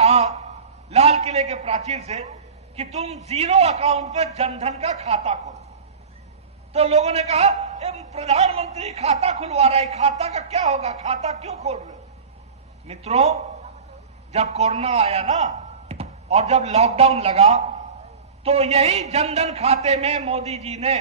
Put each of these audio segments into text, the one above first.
कहा लाल किले के प्राचीर से कि तुम जीरो अकाउंट पे जनधन का खाता खोलो, तो लोगों ने कहा प्रधानमंत्री खाता खुलवा रहा है, खाता का क्या होगा, खाता क्यों खोल रहे हो? मित्रों, जब कोरोना आया ना और जब लॉकडाउन लगा तो यही जनधन खाते में मोदी जी ने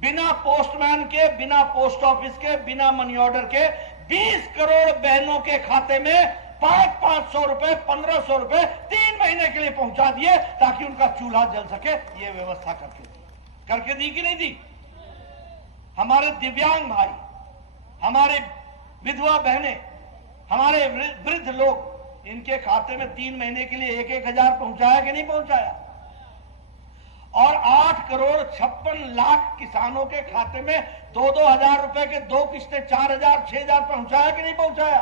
बिना पोस्टमैन के, बिना पोस्ट ऑफिस के, बिना मनी ऑर्डर के 20 करोड़ बहनों के खाते में 500 रुपए, 1500 रुपए 3 महीने के लिए पहुंचा दिए ताकि उनका चूल्हा जल सके। ये व्यवस्था करके दी कि नहीं दी? हमारे दिव्यांग भाई, हमारे विधवा बहनें, हमारे वृद्ध लोग, इनके खाते में 3 महीने के लिए 1-1 हजार पहुंचाया कि नहीं पहुंचाया? और 8 करोड़ 56 लाख किसानों के खाते में 2-2 हजार रुपए के 2 किस्तें 4 हजार 6 हजार पहुंचाया कि नहीं पहुंचाया?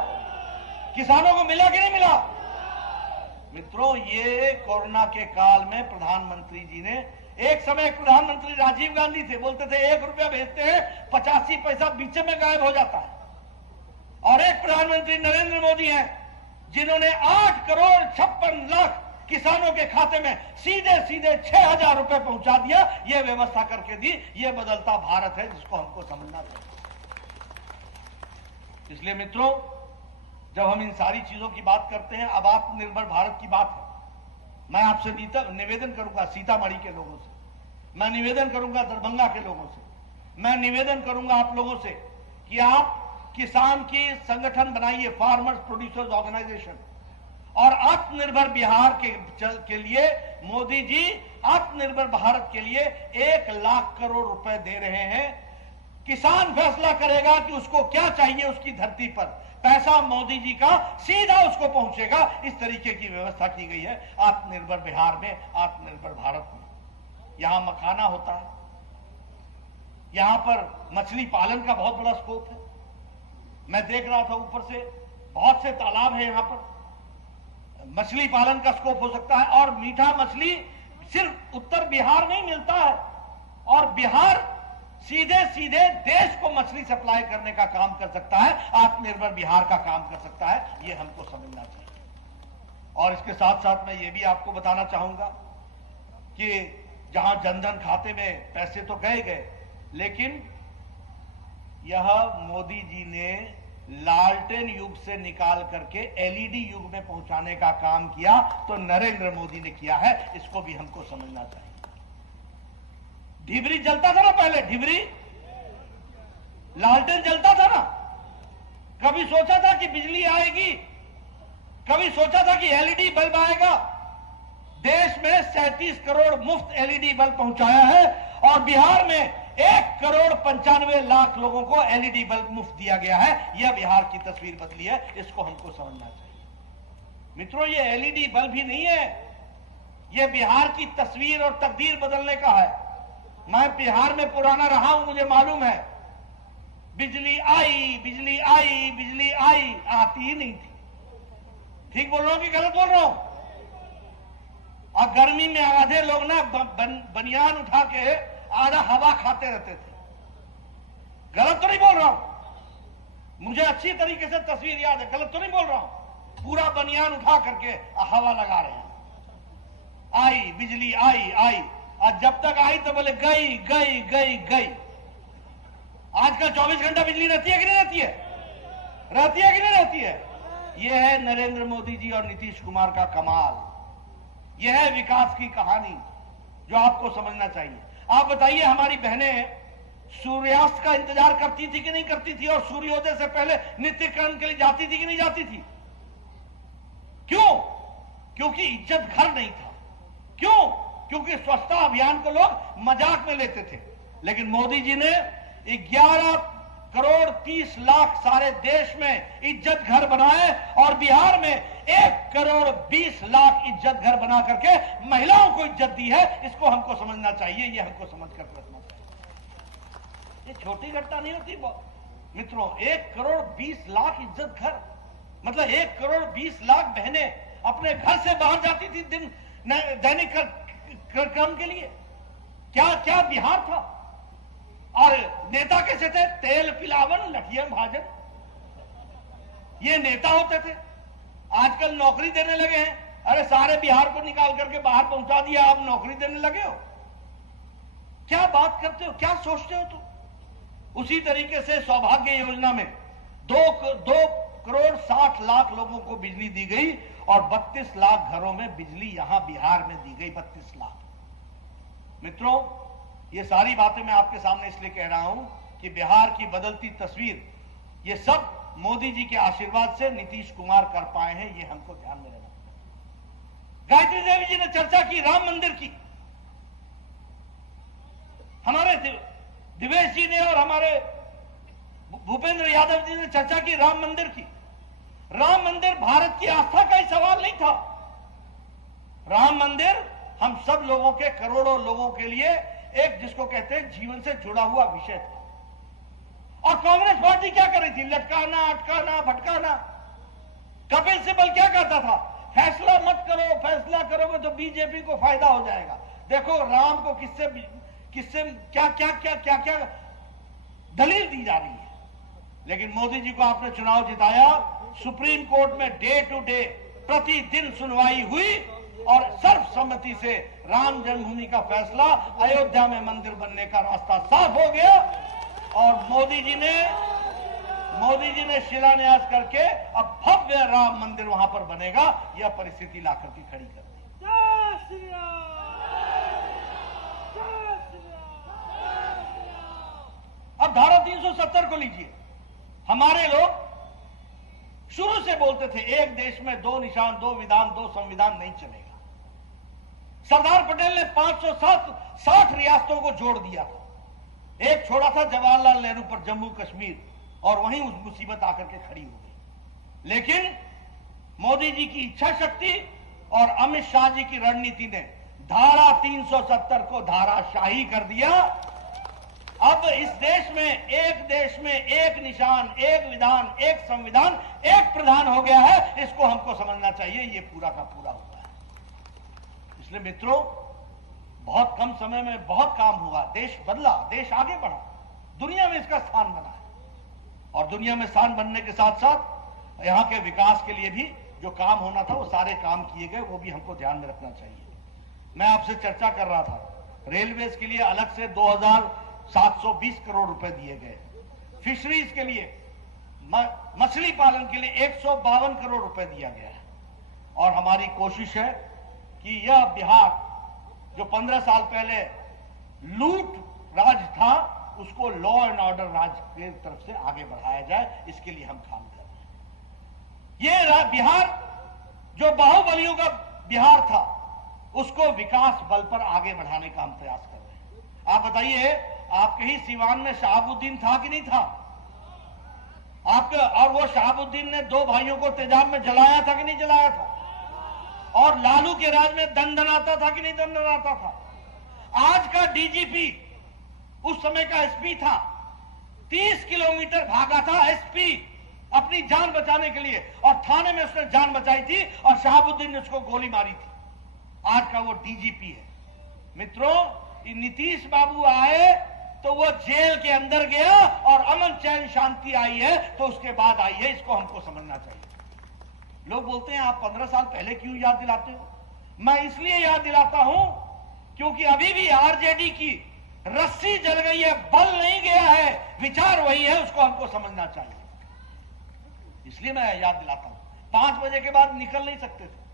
किसानों को मिला कि नहीं मिला? मित्रों, ये कोरोना के काल में प्रधानमंत्री जी ने, एक समय प्रधानमंत्री राजीव गांधी थे, बोलते थे 1 रुपया भेजते हैं 85 पैसा बीच में गायब हो जाता है। और एक प्रधानमंत्री नरेंद्र मोदी हैं जिन्होंने 8 करोड़ 56 लाख किसानों के खाते में सीधे 6 हजार रुपए पहुंचा दिया। यह व्यवस्था करके दी। यह बदलता भारत है जिसको हमको समझना चाहिए। इसलिए मित्रों, जब हम इन सारी चीजों की बात करते हैं, अब आत्मनिर्भर भारत की बात है, मैं आपसे निवेदन करूंगा सीतामढ़ी के लोगों से, मैं निवेदन करूंगा दरभंगा के लोगों से, मैं निवेदन करूंगा आप लोगों से कि आप किसान की संगठन बनाइए, फार्मर्स प्रोड्यूसर्स ऑर्गेनाइजेशन, और आत्मनिर्भर बिहार के लिए मोदी जी आत्मनिर्भर भारत के लिए 1 लाख करोड़ रुपए दे रहे हैं। किसान फैसला करेगा कि उसको क्या चाहिए, उसकी धरती पर पैसा मोदी जी का सीधा उसको पहुंचेगा। इस तरीके की व्यवस्था की गई है आत्मनिर्भर बिहार में, आत्मनिर्भर भारत में। यहां मखाना होता है, यहां पर मछली पालन का बहुत बड़ा स्कोप है। मैं देख रहा था ऊपर से, बहुत से तालाब है यहां पर, मछली पालन का स्कोप हो सकता है। और मीठा मछली सिर्फ उत्तर बिहार में ही मिलता है, और बिहार सीधे देश को मछली सप्लाई करने का काम कर सकता है, आत्मनिर्भर बिहार का काम कर सकता है। यह हमको समझना चाहिए। और इसके साथ साथ मैं ये भी आपको बताना चाहूंगा कि जहां जनधन खाते में पैसे तो गए, लेकिन यह मोदी जी ने लालटेन युग से निकाल करके एलईडी युग में पहुंचाने का काम किया, तो नरेंद्र मोदी ने किया है। इसको भी हमको समझना चाहिए। ढिबरी जलता था ना पहले, ढिबरी लालटेन जलता था ना। कभी सोचा था कि बिजली आएगी? कभी सोचा था कि एलईडी बल्ब आएगा? देश में 37 करोड़ मुफ्त एलईडी बल्ब पहुंचाया है, और बिहार में 1 करोड़ 95 लाख लोगों को एलईडी बल्ब मुफ्त दिया गया है। यह बिहार की तस्वीर बदली है। इसको हमको समझना चाहिए। मित्रों, यह एलईडी बल्ब ही नहीं है, यह बिहार की तस्वीर और तकदीर बदलने का है। मैं बिहार में पुराना रहा हूं, मुझे मालूम है। बिजली आई, बिजली आई, बिजली आई, आती ही नहीं थी। ठीक बोल रहा हूं कि गलत बोल रहा हूं? और गर्मी में आधे लोग ना बनियान उठा के आधा हवा खाते रहते थे। गलत तो नहीं बोल रहा हूं? मुझे अच्छी तरीके से तस्वीर याद है, गलत तो नहीं बोल रहा हूं? पूरा बनियान उठा करके हवा लगा रहे हैं। आई बिजली, आई, और जब तक आई तो बोले गई गई गई गई। आजकल 24 घंटा बिजली रहती है कि नहीं रहती है? रहती है कि नहीं रहती है? यह है नरेंद्र मोदी जी और नीतीश कुमार का कमाल। यह है विकास की कहानी जो आपको समझना चाहिए। आप बताइए, हमारी बहनें सूर्यास्त का इंतजार करती थी कि नहीं करती थी? और सूर्योदय से पहले नित्यकर्म के लिए जाती थी कि नहीं जाती थी? क्यों? क्योंकि इज्जत घर नहीं था। क्यों? क्योंकि स्वच्छता अभियान को लोग मजाक में लेते थे। लेकिन मोदी जी ने 11 करोड़ 30 लाख सारे देश में इज्जत घर बनाए, और बिहार में 1 करोड़ 20 लाख इज्जत घर बना करके महिलाओं को इज्जत दी है। इसको हमको समझना चाहिए, ये हमको समझ कर रखना चाहिए। ये छोटी घटना नहीं होती मित्रों। 1 करोड़ 20 लाख इज्जत घर, मतलब 1 करोड़ 20 लाख बहनें अपने घर से बाहर जाती थी दैनिक क्रम के लिए। क्या क्या बिहार था। और नेता कैसे थे? तेल पिलावन लठियम भाजन, ये नेता होते थे। आजकल नौकरी देने लगे हैं, अरे सारे बिहार को निकाल करके बाहर पहुंचा दिया, आप नौकरी देने लगे हो? क्या बात करते हो, क्या सोचते हो तुम? उसी तरीके से सौभाग्य योजना में 2,60,00,000 लोगों को बिजली दी गई और 32 लाख घरों में बिजली यहां बिहार में दी गई। 32 लाख। मित्रों, ये सारी बातें मैं आपके सामने इसलिए कह रहा हूं कि बिहार की बदलती तस्वीर, ये सब मोदी जी के आशीर्वाद से नीतीश कुमार कर पाए हैं, ये हमको ध्यान में रखना। गायत्री देवी जी ने चर्चा की राम मंदिर की, हमारे दिवेश जी ने और हमारे भूपेंद्र यादव जी ने चर्चा की राम मंदिर की। राम मंदिर भारत की आस्था का ही सवाल नहीं था। राम मंदिर हम सब लोगों के, करोड़ों लोगों के लिए एक, जिसको कहते हैं, जीवन से जुड़ा हुआ विषय था। और कांग्रेस पार्टी क्या कर रही थी? लटकाना, अटकाना, भटकाना। कपिल सिब्बल क्या कहता था? फैसला मत करो, फैसला करोगे तो बीजेपी को फायदा हो जाएगा। देखो राम को किससे क्या क्या क्या क्या क्या दलील दी जा रही है। लेकिन मोदी जी को आपने चुनाव जिताया, सुप्रीम कोर्ट में डे टू डे प्रतिदिन सुनवाई हुई और सर्वसम्मति से राम जन्मभूमि का फैसला, अयोध्या में मंदिर बनने का रास्ता साफ हो गया और मोदी जी ने शिलान्यास करके अब भव्य राम मंदिर वहां पर बनेगा। यह परिस्थिति लाकर के खड़ी कर दी। अब धारा 370 को लीजिए। हमारे लोग शुरू से बोलते थे एक देश में दो निशान, दो विधान, दो संविधान नहीं चलेगा। सरदार पटेल ने 560 रियासतों को जोड़ दिया था। एक छोड़ा था जवाहरलाल नेहरू पर, जम्मू कश्मीर, और वहीं उस मुसीबत आकर के खड़ी हो गई। लेकिन मोदी जी की इच्छा शक्ति और अमित शाह जी की रणनीति ने धारा 370 को धाराशाही कर दिया। अब इस देश में एक निशान, एक विधान, एक संविधान, एक प्रधान हो गया है। इसको हमको समझना चाहिए, ये पूरा का पूरा हुआ है। इसलिए मित्रों, बहुत कम समय में बहुत काम हुआ, देश बदला, देश आगे बढ़ा, दुनिया में इसका स्थान बना है। और दुनिया में स्थान बनने के साथ साथ यहां के विकास के लिए भी जो काम होना था वो सारे काम किए गए, वो भी हमको ध्यान में रखना चाहिए। मैं आपसे चर्चा कर रहा था, रेलवेज के लिए अलग से 2,720 करोड़ रुपए दिए गए, फिशरीज के लिए, मछली पालन के लिए 152 करोड़ रुपए दिया गया है। और हमारी कोशिश है कि यह बिहार जो 15 साल पहले लूट राज था, उसको लॉ एंड ऑर्डर राज की तरफ से आगे बढ़ाया जाए, इसके लिए हम काम कर रहे हैं। ये बिहार जो बाहुबलियों का बिहार था, उसको विकास बल पर आगे बढ़ाने का हम प्रयास कर रहे हैं। आप बताइए, आपके ही सिवान में शहाबुद्दीन था कि नहीं था? आपके, और वो शहाबुद्दीन ने 2 भाइयों को तेजाब में जलाया था कि नहीं जलाया था? और लालू के राज में दंदनाता था कि नहीं दंदनाता था? आज का डीजीपी उस समय का एसपी था, 30 किलोमीटर भागा था एसपी अपनी जान बचाने के लिए, और थाने में उसने जान बचाई थी और शहाबुद्दीन ने उसको गोली मारी थी। आज का वो डीजीपी है। मित्रों, नीतीश बाबू आए तो वो जेल के अंदर गया और अमन चैन शांति आई है तो उसके बाद आई है, इसको हमको समझना चाहिए। लोग बोलते हैं आप 15 साल पहले क्यों याद दिलाते हो? मैं इसलिए याद दिलाता हूं क्योंकि अभी भी आरजेडी की रस्सी जल गई है, बल नहीं गया है, विचार वही है, उसको हमको समझना चाहिए। इसलिए मैं याद दिलाता हूं। 5 बजे के बाद निकल नहीं सकते थे।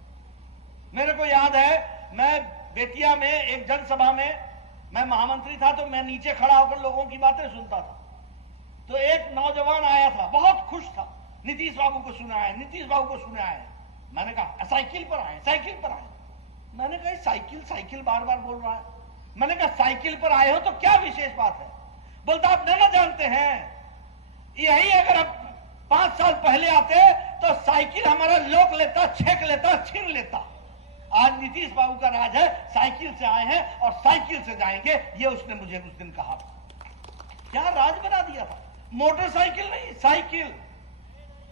मेरे को याद है, मैं बेतिया में एक जनसभा में मैं महामंत्री था, तो मैं नीचे खड़ा होकर लोगों की बातें सुनता था। तो एक नौजवान आया था, बहुत खुश था, नीतीश बाबू को सुना है, नीतीश बाबू को सुना है। मैंने कहा साइकिल पर आए, साइकिल पर आए। मैंने कहा साइकिल साइकिल बार बार बोल रहा है। मैंने कहा साइकिल पर आए हो तो क्या विशेष बात है? बोलता आप नहीं ना जानते हैं, यही अगर आप 5 साल पहले आते तो साइकिल हमारा लोक लेता, छेक लेता, छीन लेता। आज नीतीश बाबू का राज है, साइकिल से आए हैं और साइकिल से जाएंगे, ये उसने मुझे उस दिन कहा। क्या राज बना दिया था? मोटरसाइकिल नहीं, साइकिल।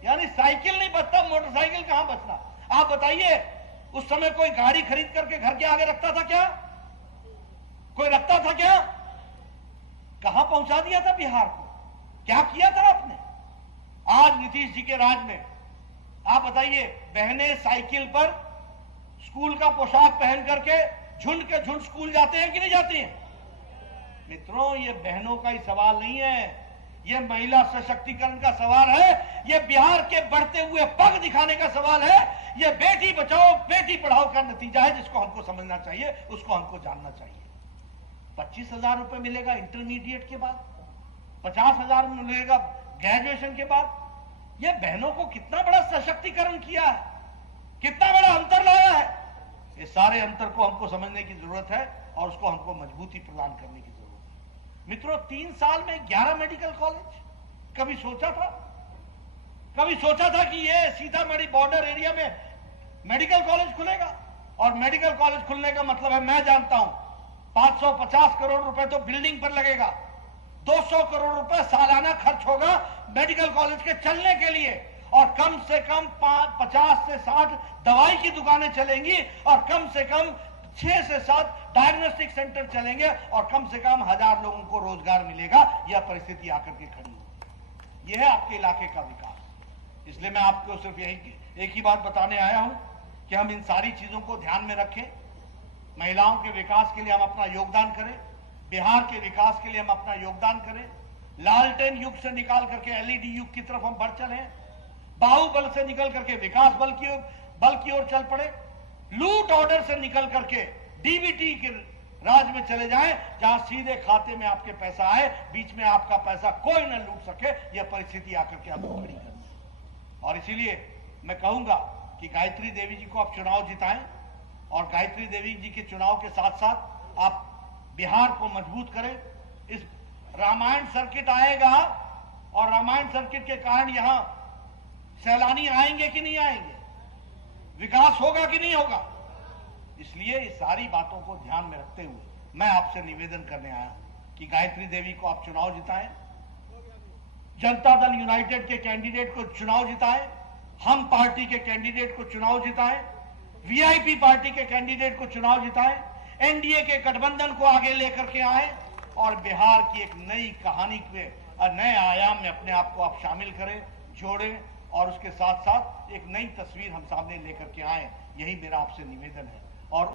यानी साइकिल नहीं बचता, मोटरसाइकिल कहां बचना? आप बताइए, उस समय कोई गाड़ी खरीद करके घर के आगे रखता था क्या? कोई रखता था क्या? कहां पहुंचा दिया था बिहार को? क्या किया था आपने? आज नीतीश जी के राज में आप बताइए, बहनें साइकिल पर स्कूल का पोशाक पहन करके झुंड के झुंड स्कूल जाते हैं कि नहीं जाती हैं? मित्रों, ये बहनों का ही सवाल नहीं है, ये महिला सशक्तिकरण का सवाल है, ये बिहार के बढ़ते हुए पग दिखाने का सवाल है, ये बेटी बचाओ बेटी पढ़ाओ का नतीजा है, जिसको हमको समझना चाहिए, उसको हमको जानना चाहिए। 25,000 रुपए मिलेगा इंटरमीडिएट के बाद, 50,000 मिलेगा ग्रेजुएशन के बाद। ये बहनों को कितना बड़ा सशक्तिकरण किया है, कितना बड़ा अंतर लाया है। ये सारे अंतर को हमको समझने की जरूरत है और उसको हमको मजबूती प्रदान करने की जरूरत है। मित्रों, 3 साल में 11 मेडिकल कॉलेज, कभी सोचा था? कभी सोचा था कि ये सीतामढ़ी बॉर्डर एरिया में मेडिकल कॉलेज खुलेगा? और मेडिकल कॉलेज खुलने का मतलब है, मैं जानता हूं, 550 करोड़ रुपए तो बिल्डिंग पर लगेगा, 200 करोड़ रुपए सालाना खर्च होगा मेडिकल कॉलेज के चलने के लिए, और कम से कम 50 से 60 दवाई की दुकानें चलेंगी, और कम से कम 6 से 7 डायग्नोस्टिक सेंटर चलेंगे, और कम से कम 1000 लोगों को रोजगार मिलेगा। यह परिस्थिति आकर के खड़ी होगी। यह है आपके इलाके का विकास। इसलिए मैं आपको सिर्फ एक ही बात बताने आया हूं कि हम इन सारी चीजों को ध्यान में रखें। महिलाओं के विकास के लिए हम अपना योगदान करें, बिहार के विकास के लिए हम अपना योगदान करें। लालटेन युग से निकाल करके एलईडी युग की तरफ हम बढ़ चले, बाहुबल से निकल करके विकास बल की ओर चल पड़े, लूट ऑर्डर से निकल करके डीबीटी के राज में चले जाएं, जहां सीधे खाते में आपके पैसा आए, बीच में आपका पैसा कोई न लूट सके। यह परिस्थिति आकर के आपको खड़ी करनी है। और इसीलिए मैं कहूंगा कि गायत्री देवी जी को आप चुनाव जिताएं, और गायत्री देवी जी के चुनाव के साथ साथ आप बिहार को मजबूत करें। इस रामायण सर्किट आएगा, और रामायण सर्किट के कारण यहां सैलानी आएंगे कि नहीं आएंगे, विकास होगा कि नहीं होगा। इसलिए इस सारी बातों को ध्यान में रखते हुए मैं आपसे निवेदन करने आया कि गायत्री देवी को आप चुनाव जिताएं, जनता दल यूनाइटेड के कैंडिडेट को चुनाव जिताएं, हम पार्टी के कैंडिडेट को चुनाव जिताएं, वीआईपी पार्टी के कैंडिडेट को चुनाव जिताएं, एनडीए के गठबंधन को आगे लेकर के आए, और बिहार की एक नई कहानी के नए आयाम में अपने आप को आप शामिल करें, जोड़ें, और उसके साथ साथ एक नई तस्वीर हम सामने लेकर के आए। यही मेरा आपसे निवेदन है। और